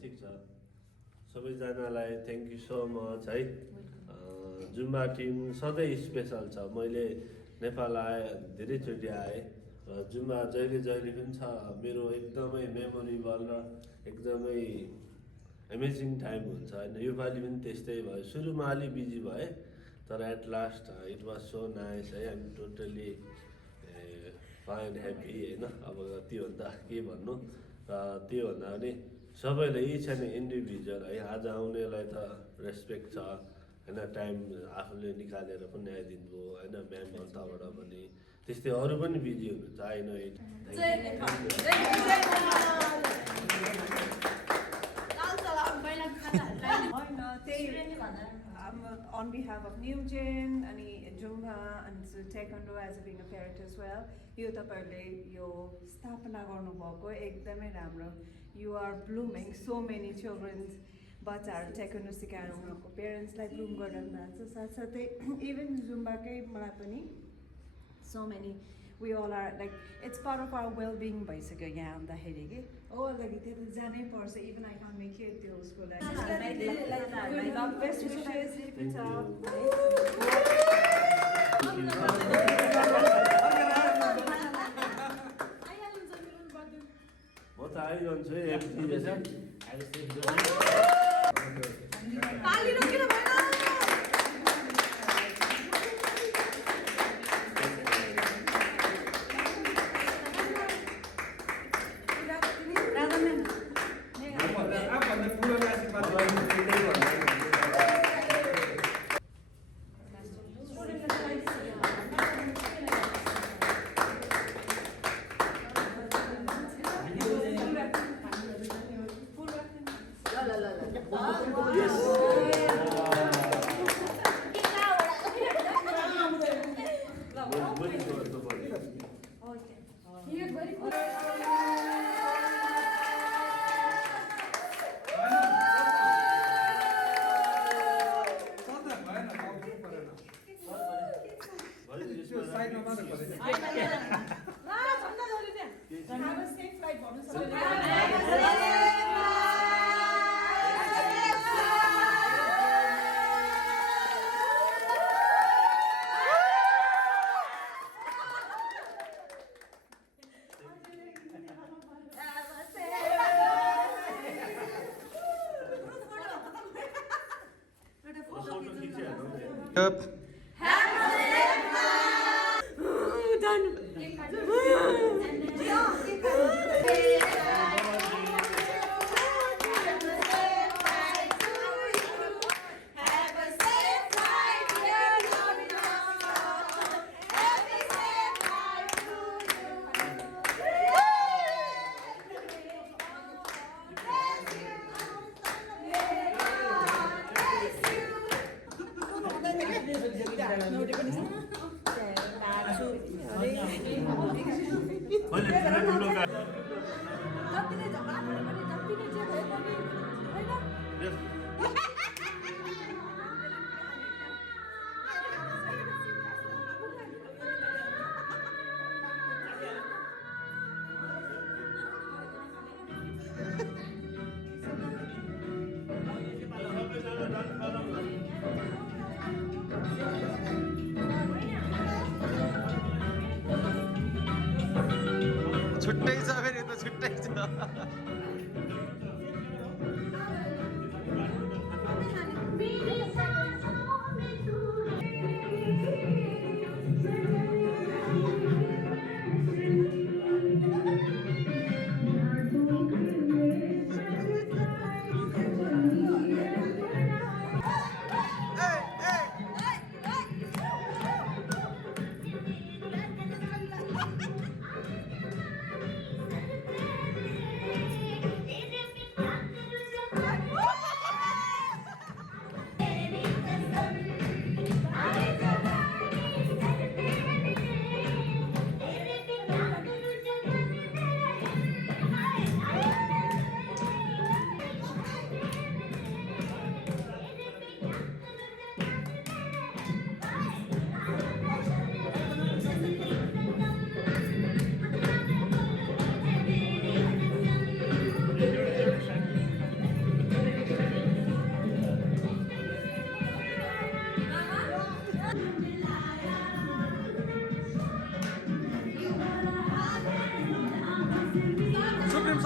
ठिक छ सबैजनालाई थ्याङ्क यू सो मच है जुम्बा टिम सधैँ स्पेसल छ मैले नेपाल आए धेरैचोटि आएँ र जुम्बा जहिले जहिले पनि छ मेरो एकदमै मेमोरेबल र एकदमै एमेजिङ टाइम हुन्छ होइन योपालि पनि त्यस्तै भयो सुरुमा अलि बिजी भए तर at last it was so nice है आइम टोटली फाइन ह्याप्पी होइन अब त्योभन्दा के भन्नु र त्योभन्दा पनि सबैले इच एन्ड इन्डिभिजुअल है आज आउनेलाई त रेस्पेक्ट छ होइन टाइम आफूले निकालेर पनि आइदिनु भयो होइन म्याम तर्फबाट पनि त्यस्तै अरू पनि बिजी हुनुहुन्छ I know it On behalf of New Gen and Zumba and Taekwondo as being a parent as well, you taparle yo स्थापना गर्नु भएको एकदमै राम्रो. You are blooming so many children's बच्चाहरू taekwondo सिकाएर उनीहरूको पेरेन्ट्सलाई ग्रुम गर्न जान्छ साथसाथै इभन जुम्बाकै मलाई पनि so many we all are like it's part of our well-being भइसक्यो यहाँ आउँदाखेरि कि लागि त्यता जानै पर्छ even I can make it त्यो उसको लागि बेस्ट विशेस म त आइरहन्छु है एमपी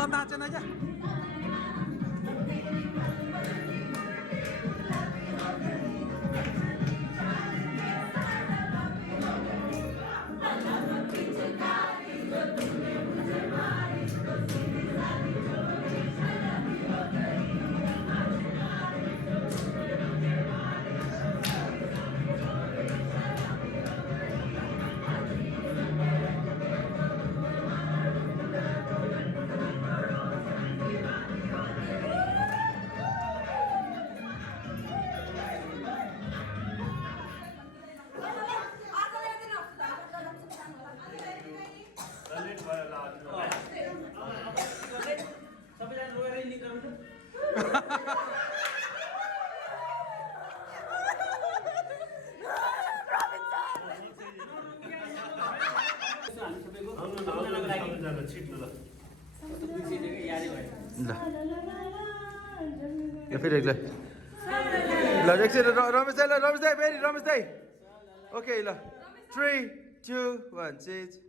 सब नाचेन क्या सबैजना रोएर निकाल्नु सबैजना छिटो ल ल फेरि ल ल एकछिन रमेश दाई फेरि रमेश दाई ओके ल 3 2 1 चाहिँ